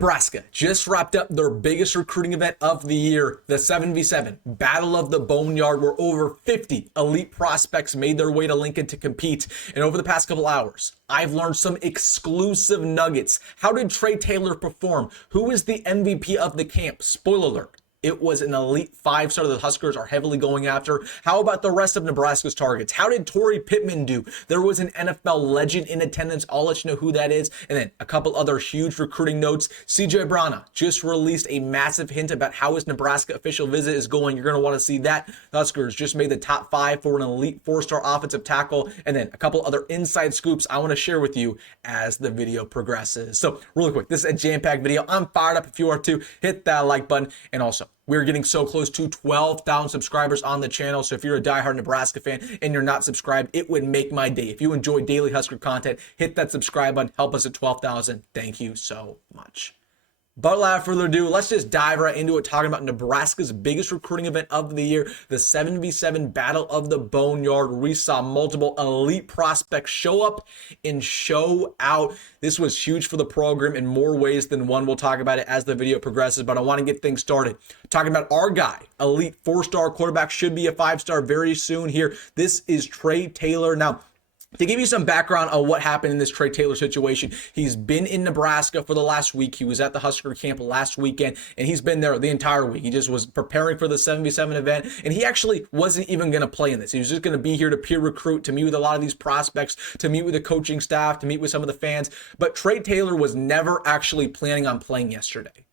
Nebraska just wrapped up their biggest recruiting event of the year, the 7v7 Battle of the Boneyard, where over 50 elite prospects made their way to Lincoln to compete. And over the past couple hours, I've learned some exclusive nuggets. How did Trae Taylor perform? Who is the MVP of the camp? Spoiler alert. It was an elite 5-star that the Huskers are heavily going after. How about the rest of Nebraska's targets? How did Pittman do? There was an NFL legend in attendance. I'll let you know who that is. And then a couple other huge recruiting notes. CJ Brana just released a massive hint about how his Nebraska official visit is going. You're going to want to see that. The Huskers just made the top 5 for an elite 4-star offensive tackle. And then a couple other inside scoops I want to share with you as the video progresses. So really quick, this is a jam-packed video. I'm fired up. If you are too, hit that like button. And also, we're getting so close to 12,000 subscribers on the channel. So if you're a diehard Nebraska fan and you're not subscribed, it would make my day. If you enjoy daily Husker content, hit that subscribe button. Help us at 12,000. Thank you so much. But without further ado, let's just dive right into it, talking about Nebraska's biggest recruiting event of the year, the 7v7 Battle of the Boneyard. We saw multiple elite prospects show up and show out. This was huge for the program in more ways than one. We'll talk about it as the video progresses, but I want to get things started. Talking about our guy, elite 4-star quarterback, should be a 5-star very soon here. This is Trae Taylor. Now, to give you some background on what happened in this Trae Taylor situation, he's been in Nebraska for the last week. He was at the Husker camp last weekend, and he's been there the entire week. He just was preparing for the 7v7 event, and he actually wasn't even going to play in this. He was just going to be here to peer recruit, to meet with a lot of these prospects, to meet with the coaching staff, to meet with some of the fans. But Trae Taylor was never actually planning on playing yesterday,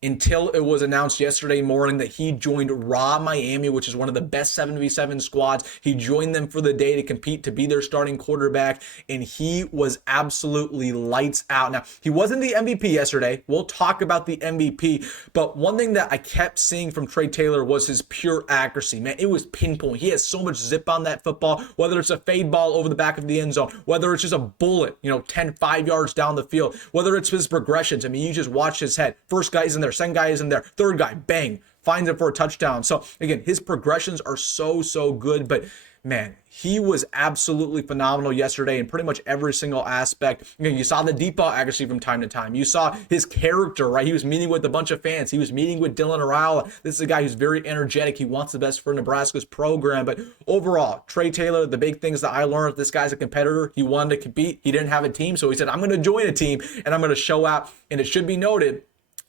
until it was announced yesterday morning that he joined Raw Miami, which is one of the best 7v7 squads. He joined them for the day to compete, to be their starting quarterback, and he was absolutely lights out. Now, he wasn't the MVP yesterday. We'll talk about the MVP, but one thing that I kept seeing from Trae Taylor was his pure accuracy. Man, it was pinpoint. He has so much zip on that football, whether it's a fade ball over the back of the end zone, whether it's just a bullet, 5 yards down the field, whether it's his progressions. I mean, you just watch his head. First guy's in there, second guy is in there, third guy, bang, finds it for a touchdown. So again, his progressions are so good, but man, he was absolutely phenomenal yesterday in pretty much every single aspect. Again, you saw the deep ball accuracy from time to time. You saw his character, right? He was meeting with a bunch of fans. He was meeting with Dylan Raiola. This is a guy who's very energetic. He wants the best for Nebraska's program. But overall, Trae Taylor, the big things that I learned, this guy's a competitor. He wanted to compete. He didn't have a team, so he said, I'm going to join a team and I'm going to show out. And it should be noted,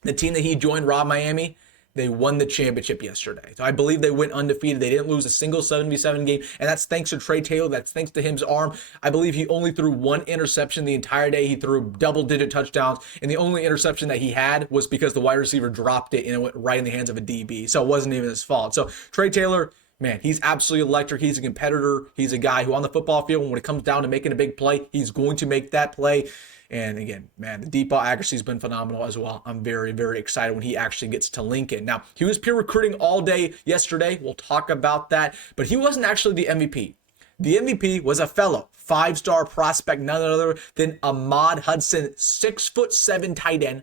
the team that he joined, Raw Miami, they won the championship yesterday. So I believe they went undefeated. They didn't lose a single 7v7 game, and that's thanks to Trae Taylor. That's thanks to his arm. I believe he only threw one interception the entire day. He threw double-digit touchdowns, and the only interception that he had was because the wide receiver dropped it, and it went right in the hands of a DB. So it wasn't even his fault. So Trae Taylor, man, he's absolutely electric. He's a competitor. He's a guy who on the football field, when it comes down to making a big play, he's going to make that play. And again, man, the deep ball accuracy has been phenomenal as well. I'm very excited when he actually gets to Lincoln. Now, he was peer recruiting all day yesterday. We'll talk about that. But he wasn't actually the MVP. The MVP was a fellow 5-star prospect, none other than Ahmad Hudson, 6'7" tight end.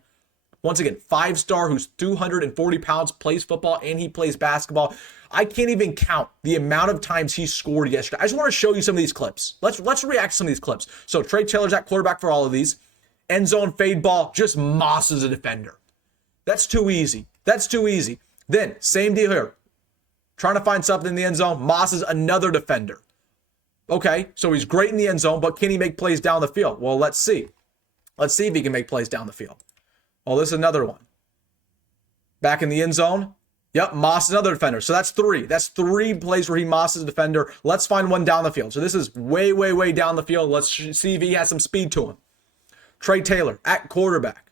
Once again, 5-star who's 240 pounds, plays football, and he plays basketball. I can't even count the amount of times he scored yesterday. I just want to show you some of these clips. Let's react to some of these clips. So Trae Taylor's at quarterback for all of these. End zone fade ball, just mosses a defender. That's too easy. That's too easy. Then, same deal here. Trying to find something in the end zone, mosses another defender. Okay, so he's great in the end zone, but can he make plays down the field? Well, let's see. Let's see if he can make plays down the field. Oh, this is another one. Back in the end zone. Yep, mosses another defender. So that's 3. That's 3 plays where he mosses a defender. Let's find one down the field. So this is way down the field. Let's see if he has some speed to him. Trae Taylor at quarterback.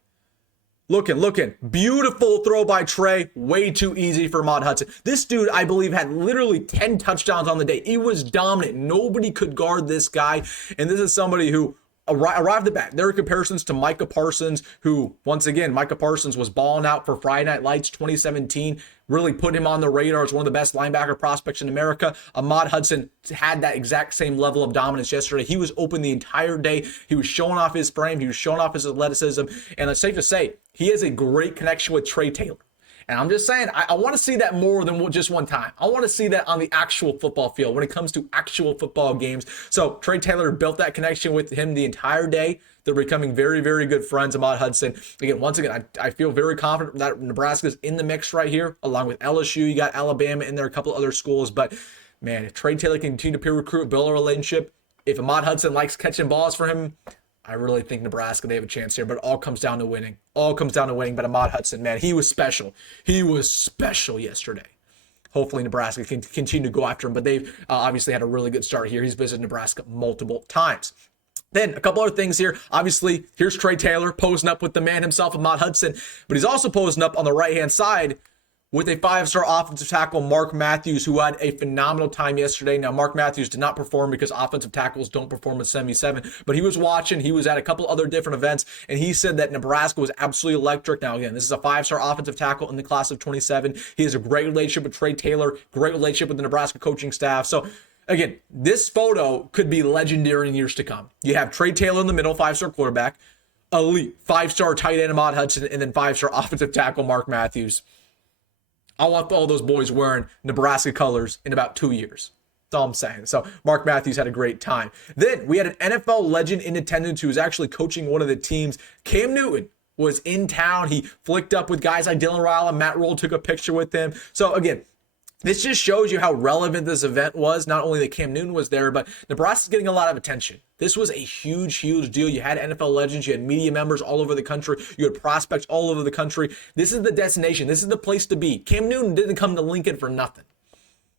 Looking. Beautiful throw by Trae. Way too easy for Ahmad Hudson. This dude, I believe, had literally 10 touchdowns on the day. He was dominant. Nobody could guard this guy. And this is somebody who arrived at bat. There are comparisons to Micah Parsons, who, once again, Micah Parsons was balling out for Friday Night Lights 2017, really put him on the radar as one of the best linebacker prospects in America. Ahmad Hudson had that exact same level of dominance yesterday. He was open the entire day. He was showing off his frame. He was showing off his athleticism. And it's safe to say, he has a great connection with Trae Taylor. And I'm just saying, I want to see that more than just one time. I want to see that on the actual football field when it comes to actual football games. So Trae Taylor built that connection with him the entire day. They're becoming very, very good friends. Ahmad Hudson. Again, once again, I feel very confident that Nebraska's in the mix right here, along with LSU. You got Alabama in there, a couple other schools. But, man, if Trae Taylor can continue to peer recruit, build a relationship, if Ahmad Hudson likes catching balls for him, I really think Nebraska, they have a chance here. But it all comes down to winning. All comes down to winning. But Ahmad Hudson, man, he was special. He was special yesterday. Hopefully Nebraska can continue to go after him, but they've obviously had a really good start here. He's visited Nebraska multiple times. Then a couple other things here. Obviously, here's Trae Taylor posing up with the man himself, Ahmad Hudson, but he's also posing up on the right-hand side with a 5-star offensive tackle, Mark Matthews, who had a phenomenal time yesterday. Now, Mark Matthews did not perform because offensive tackles don't perform in 77, but he was watching. He was at a couple other different events, and he said that Nebraska was absolutely electric. Now, again, this is a 5-star offensive tackle in the class of 27. He has a great relationship with Trae Taylor, great relationship with the Nebraska coaching staff. So, again, this photo could be legendary in years to come. You have Trae Taylor in the middle, 5-star quarterback, elite 5-star tight end Ahmad Hudson, and then 5-star offensive tackle Mark Matthews. I want all those boys wearing Nebraska colors in about 2 years. That's all I'm saying. So Mark Matthews had a great time. Then we had an NFL legend in attendance who was actually coaching one of the teams. Cam Newton was in town. He flicked up with guys like Dylan Raiola. Matt Rule took a picture with him. So again, this just shows you how relevant this event was. Not only that Cam Newton was there, but Nebraska's getting a lot of attention. This was a huge, huge deal. You had NFL legends, you had media members all over the country, you had prospects all over the country. This is the destination. This is the place to be. Cam Newton didn't come to Lincoln for nothing.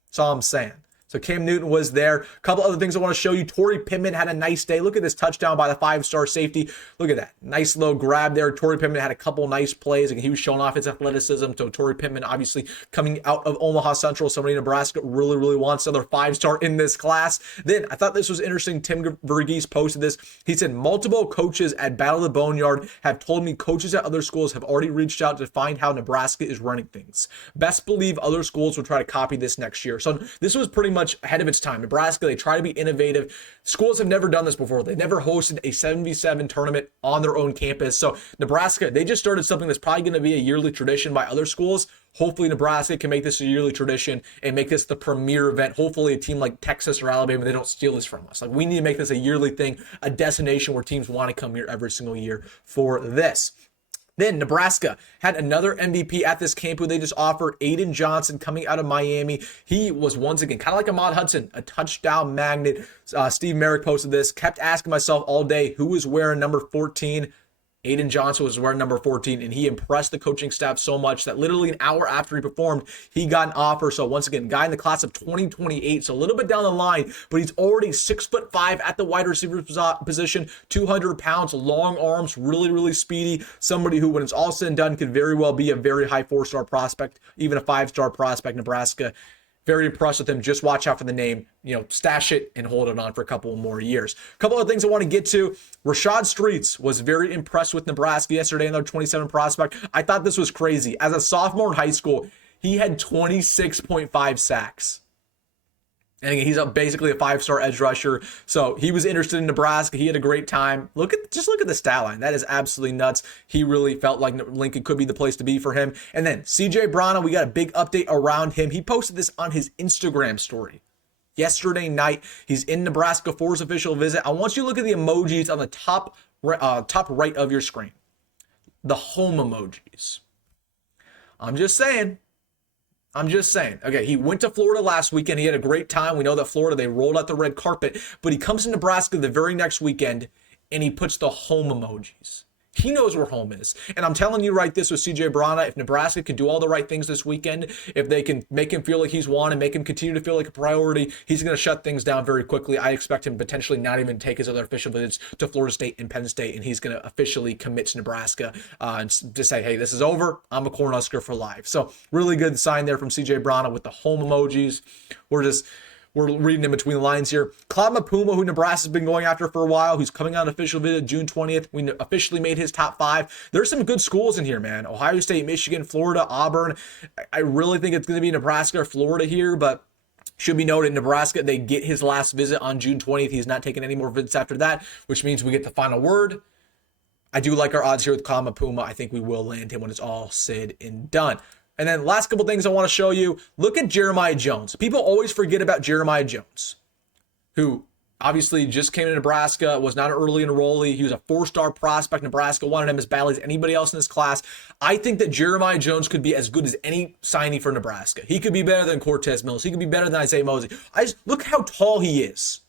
That's all I'm saying. So Cam Newton was there. A couple other things I want to show you. Pittman had a nice day. Look at this touchdown by the 5-star safety. Look at that. Nice little grab there. Pittman had a couple nice plays. And he was showing off his athleticism. So Pittman, obviously coming out of Omaha Central, somebody in Nebraska really, really wants another 5-star in this class. Then I thought this was interesting. Tim Verghese posted this. He said, multiple coaches at Battle of the Boneyard have told me coaches at other schools have already reached out to find how Nebraska is running things. Best believe other schools will try to copy this next year. So this was pretty much ahead of its time. Nebraska, they try to be innovative. Schools have never done this before. They never hosted a 7v7 tournament on their own campus. So Nebraska, they just started something that's probably going to be a yearly tradition by other schools. Hopefully Nebraska can make this a yearly tradition and make this the premier event. Hopefully a team like Texas or Alabama, they don't steal this from us. Like, we need to make this a yearly thing, a destination where teams want to come here every single year for this. Then Nebraska had another MVP at this camp who they just offered, Aiden Johnson, coming out of Miami. He was once again, kind of like Ahmad Hudson, a touchdown magnet. Steve Merrick posted this, kept asking myself all day, who was wearing number 14? Aiden Johnson was wearing number 14, and he impressed the coaching staff so much that literally an hour after he performed, he got an offer. So once again, guy in the class of 2028, so a little bit down the line, but he's already 6'5" at the wide receiver position, 200 pounds, long arms, really, really speedy. Somebody who, when it's all said and done, could very well be a very high 4-star prospect, even a 5-star prospect. Nebraska, very impressed with him. Just watch out for the name, stash it and hold it on for a couple more years. A couple of things I want to get to. Rashad Streets was very impressed with Nebraska yesterday, another 27 prospect. I thought this was crazy. As a sophomore in high school, he had 26.5 sacks. And again, he's basically a 5-star edge rusher. So he was interested in Nebraska. He had a great time. Just look at the stat line. That is absolutely nuts. He really felt like Lincoln could be the place to be for him. And then CJ Brana, we got a big update around him. He posted this on his Instagram story yesterday night. He's in Nebraska for his official visit. I want you to look at the emojis on the top right of your screen. The home emojis. I'm just saying. Okay, he went to Florida last weekend. He had a great time. We know that Florida, they rolled out the red carpet. But he comes to Nebraska the very next weekend, and he puts the home emojis. He knows where home is. And I'm telling you right this with CJ Brana, if Nebraska can do all the right things this weekend, if they can make him feel like he's wanted, make him continue to feel like a priority, he's going to shut things down very quickly. I expect him potentially not even take his other official visits to Florida State and Penn State, and he's going to officially commit to Nebraska and just say, hey, this is over. I'm a Cornhusker for life. So really good sign there from CJ Brana with the home emojis. We're reading in between the lines here. Cloud Mapuma, who Nebraska's been going after for a while, who's coming on an official visit June 20th. We officially made his top 5. There's some good schools in here, man. Ohio State, Michigan, Florida, Auburn. I really think it's going to be Nebraska or Florida here, but should be noted, Nebraska, they get his last visit on June 20th. He's not taking any more visits after that, which means we get the final word. I do like our odds here with Cloud Mapuma. I think we will land him when it's all said and done. And then last couple things I want to show you. Look at Jeremiah Jones. People always forget about Jeremiah Jones, who Obviously, just came to Nebraska, was not an early enrollee. He was a 4-star prospect. Nebraska wanted him as badly as anybody else in this class. I think that Jeremiah Jones could be as good as any signing for Nebraska. He could be better than Cortez Mills. He could be better than Isaiah Mozee. Look how tall he is.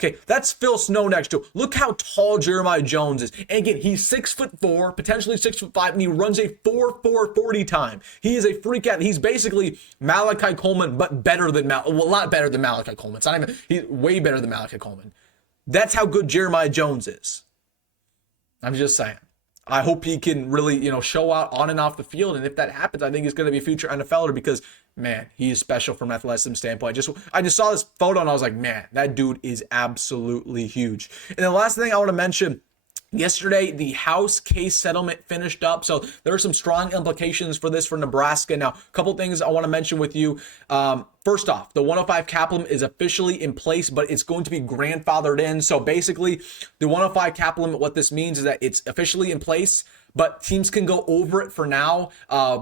Okay, that's Phil Snow next to him. Look how tall Jeremiah Jones is. And again, he's 6'4", potentially 6'5", and he runs a 4.4 40 time. He is a freak out. He's basically Malachi Coleman, but better than a lot better than Malachi Coleman. It's not even, he's way better than Malachi Coleman. That's how good Jeremiah Jones is. I'm just saying. I hope he can really, show out on and off the field. And if that happens, I think he's going to be a future NFLer because, man, he is special from an athleticism standpoint. I just saw this photo and I was like, man, that dude is absolutely huge. And the last thing I want to mention, yesterday, the House case settlement finished up. So there are some strong implications for this for Nebraska. Now, a couple things I want to mention with you. First off, the 105 cap limit is officially in place, but it's going to be grandfathered in. So basically, the 105 cap limit, what this means is that it's officially in place, but teams can go over it for now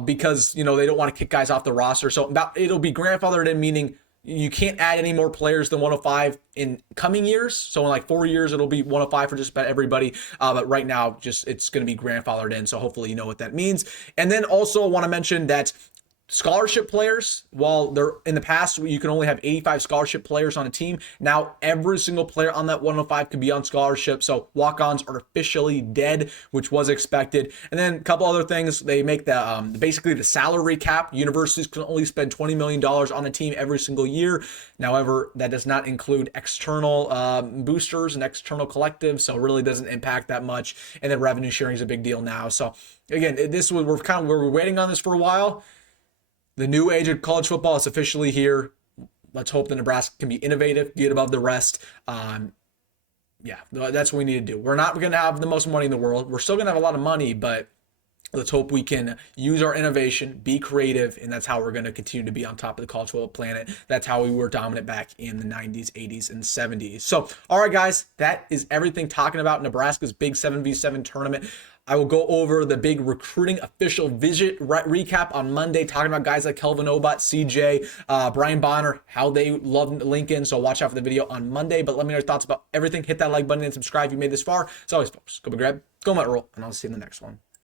because, they don't want to kick guys off the roster. So it'll be grandfathered in, meaning you can't add any more players than 105 in coming years. So in like 4 years, it'll be 105 for just about everybody. But right now, it's going to be grandfathered in. So hopefully you know what that means. And then also I want to mention that scholarship players, while they're in the past, you can only have 85 scholarship players on a team. Now, every single player on that 105 can be on scholarship. So walk-ons are officially dead, which was expected. And then a couple other things. They make the basically the salary cap. Universities can only spend $20 million on a team every single year. However, that does not include external boosters and external collectives. So it really doesn't impact that much. And then revenue sharing is a big deal now. So again, we're waiting on this for a while. The new age of college football is officially here. Let's hope that Nebraska can be innovative, get above the rest. That's what we need to do. We're not going to have the most money in the world. We're still going to have a lot of money, but let's hope we can use our innovation, be creative, and that's how we're going to continue to be on top of the college football planet. That's how we were dominant back in the 90s, 80s, and 70s. So, all right, guys, that is everything talking about Nebraska's big 7v7 tournament. I will go over the big recruiting official visit recap on Monday, talking about guys like Kelvin Obot, CJ, Brian Bonner, how they love Lincoln. So watch out for the video on Monday. But let me know your thoughts about everything. Hit that like button and subscribe if you made this far. As always, folks, go grab, go Matt Roll, and I'll see you in the next one.